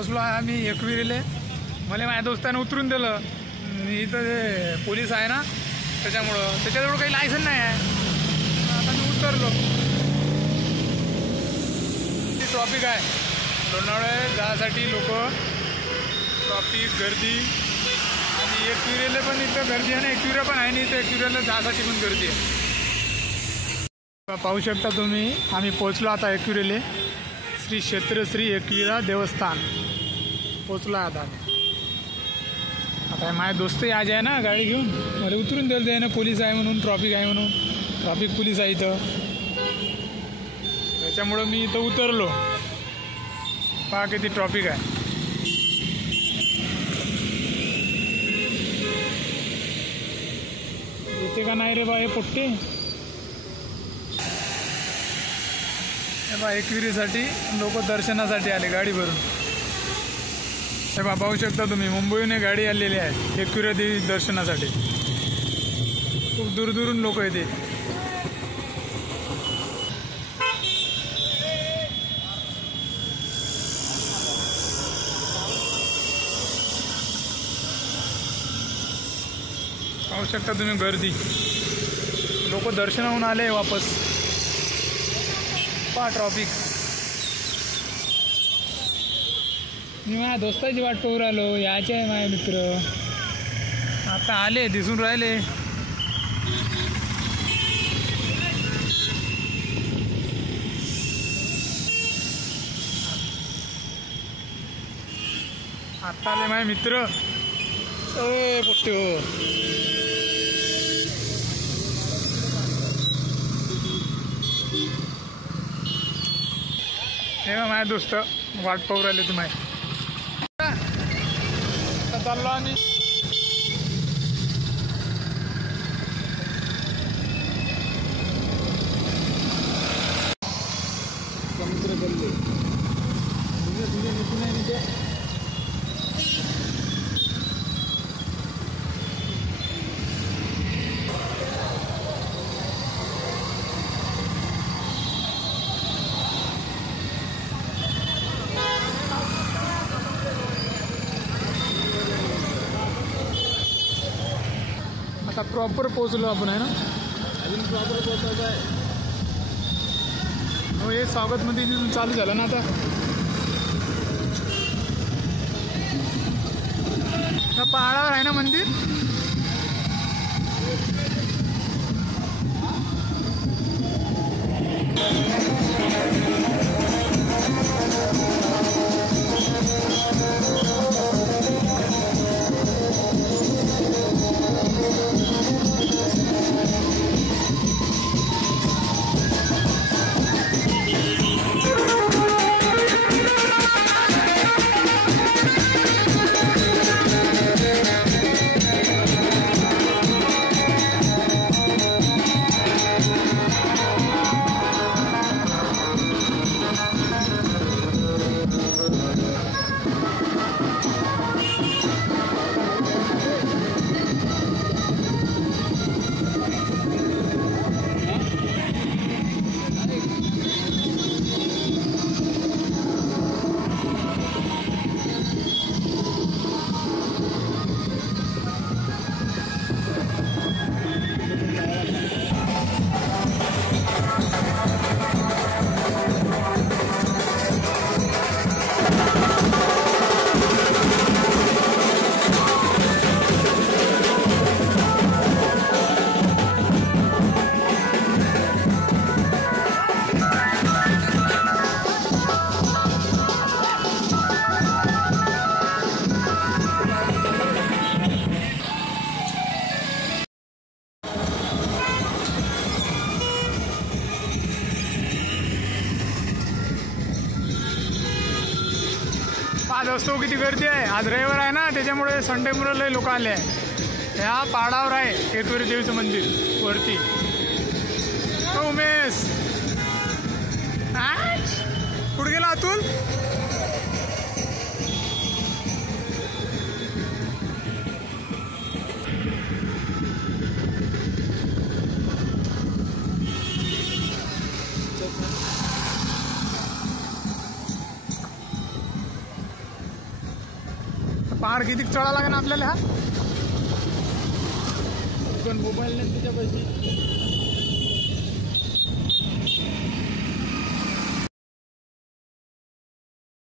पोचलो आहे आम्ही एकविरीले. मला माझ्या दोस्ताने उतरून दिलं. इथं जे पोलीस आहे ना त्याच्यामुळं त्याच्याजवळ काही लायसन नाही आहे. आता मी उतरलो. ट्रॉफिक आहे लोणावळा जाण्यासाठी. लोक ट्रॉफिक गर्दी आणि एकविरीला पण इथं गर्दी आहे ना. एकविरा पण आहे ना इथं. एकविराला जाण्यासाठी पण गर्दी आहे. पाहू शकता तुम्ही आम्ही पोचलो आता एकविरीले. श्री क्षेत्र श्री एकविरा देवस्थान पोचलो आता. आता माझ्या दोस्तही आज आहे ना गाडी घेऊन. मला उतरून दिलं ते ना पोलीस आहे म्हणून. ट्रॉफिक आहे म्हणून. ट्रॉफिक पोलीस आहे इथं. त्याच्यामुळं मी इथं उतरलो. पहा किती ट्रॉफिक आहे. येते का नाही रे बा हे पोट्टे. हे बा एकविरीसाठी लोक दर्शनासाठी आले गाडी भरून. हे बा पाहू शकता तुम्ही मुंबईहून गाडी आलेली आहे एकविरा देवी दर्शनासाठी. खूप दूरदूरून लोक येते. पाहू शकता तुम्ही गर्दी. लोक दर्शनाहून आले वापस. पहा ट्रॉफिक. मी माझ्या दोस्ताची वाट पाहू राहिलो. याचे आहे माझे मित्र. आता आले दिसून राहिले. आता आले माझे मित्र. ओ पोट्टे हो. हे माझे दोस्त वाट पाहू राहिले तुम्ही. आता चाललो आम्ही. समुद्र गल्ले तुझे निघून आहे म्हणजे. आता प्रॉपर पोहोचलो आपण आहे ना. अजून प्रॉपर पोहोचायचं आहे. हो हे स्वागतमध्ये तिथून चालू झालं ना आता. पहाडावर आहे ना मंदिर. आज असतो किती गर्दी आहे. आज रविवार आहे ना त्याच्यामुळे संडेमुळे लय लोक आले आहे. ह्या पहाडावर आहे एकविरा देवीचं मंदिर वरती. उमेश कुठे गेला अतुल. पहाड किती चढा लागेल आपल्याला हा? पण मोबाईल नाही त्याच्या पैसे